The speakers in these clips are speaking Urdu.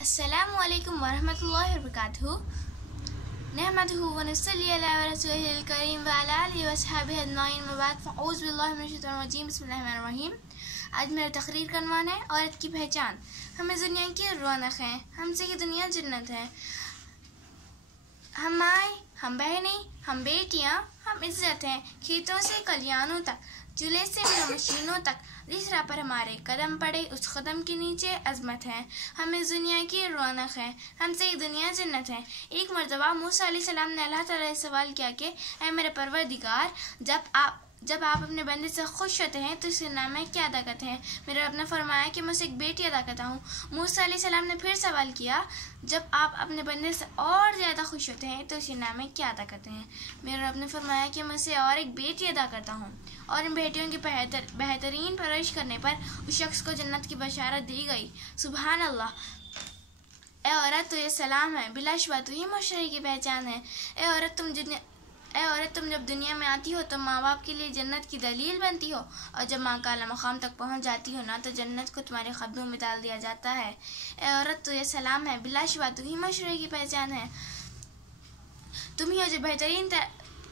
السلام علیکم ورحمۃ اللہ وبرکاتہ۔ نحمده ونصلی علی رسولہ الکریم وعلی آلہ وصحبہ اجمعین، وبعد، فاعوذ باللہ من الشیطان الرجیم، بسم اللہ الرحمن الرحیم۔ آج میرا تقریر کا عنوان ہے عورت کی پہچان۔ ہم اس دنیا کی رونق ہیں، ہم سے یہ دنیا جنت ہے۔ ہم مائیں، ہم بہنیں، ہم بیٹیاں، ہم عزت ہیں، کھیتوں سے کلیانوں تک، چولہے سے مشینوں تک، جس راہ پر ہمارے قدم پڑے اس قدم کے نیچے عظمت ہے۔ ہم اس دنیا کی رونق ہیں، ہم سے یہ دنیا جنت ہے۔ ایک مرتبہ موسیٰ علیہ السلام نے اللہ تعالیٰ سے سوال کیا کہ اے میرے پروردگار، جب آپ اپنے بندے سے خوش ہوتے ہیں تو اس کے نام میں کیا ادا کرتے ہیں؟ میرے رب نے فرمایا کہ میں اسے ایک بیٹی ادا کرتا ہوں۔ موسیٰ علیہ السلام نے پھر سوال کیا، جب آپ اپنے بندے سے اور زیادہ خوش ہوتے ہیں تو اس کے نام میں کیا ادا کرتے ہیں؟ میرے رب نے فرمایا کہ میں اسے اور ایک بیٹی ادا کرتا ہوں۔ اور ان بیٹیوں کی بہترین پرورش کرنے پر اس شخص کو جنت کی بشارت دی گئی۔ سبحان اللہ۔ اے عورت، تو یہ سلام ہے، بلا شبہ تو ہی معاشرے کی پہچان ہے۔ اے عورت، تم جب دنیا میں آتی ہو تو ماں باپ کے لیے جنت کی دلیل بنتی ہو، اور جب ماں کا اعلیٰ مقام تک پہنچ جاتی ہو نا تو جنت کو تمہارے قدموں میں ڈال دیا جاتا ہے۔ اے عورت، تو یہ سلام ہے، بلا شبہ تو ہی معاشرے کی پہچان ہے۔ تم ہی ہو جو بہترین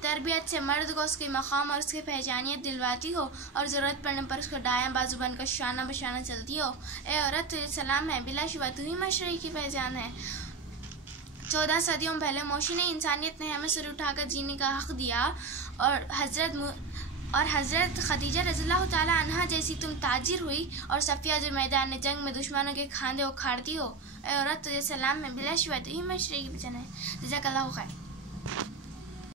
تربیت سے مرد کو اس کے مقام اور اس کی پہچانیت دلواتی ہو، اور ضرورت پڑنے پر اس کو دایاں بازو بن کر شانہ بشانہ چلتی ہو۔ اے عورت، تجھے سلام ہے، بلا شبہ تو ہی معاشرے کی پہچان ہے۔ 14 صدیوں پہلے موشن انسانیت نے ہمیں سر اٹھا کر جینے کا حق دیا، اور حضرت خدیجہ رضی اللہ تعالیٰ عنہا جیسی تم تاجر ہوئی اور صفیہ جو میدان جنگ میں دشمنوں کے کھاندے اکھاڑتی ہو۔ اے عورت، تجھے سلام ہے، بلا شبہ تو ہی معاشرے کی پہچان ہے۔ جزاک اللہ خیر۔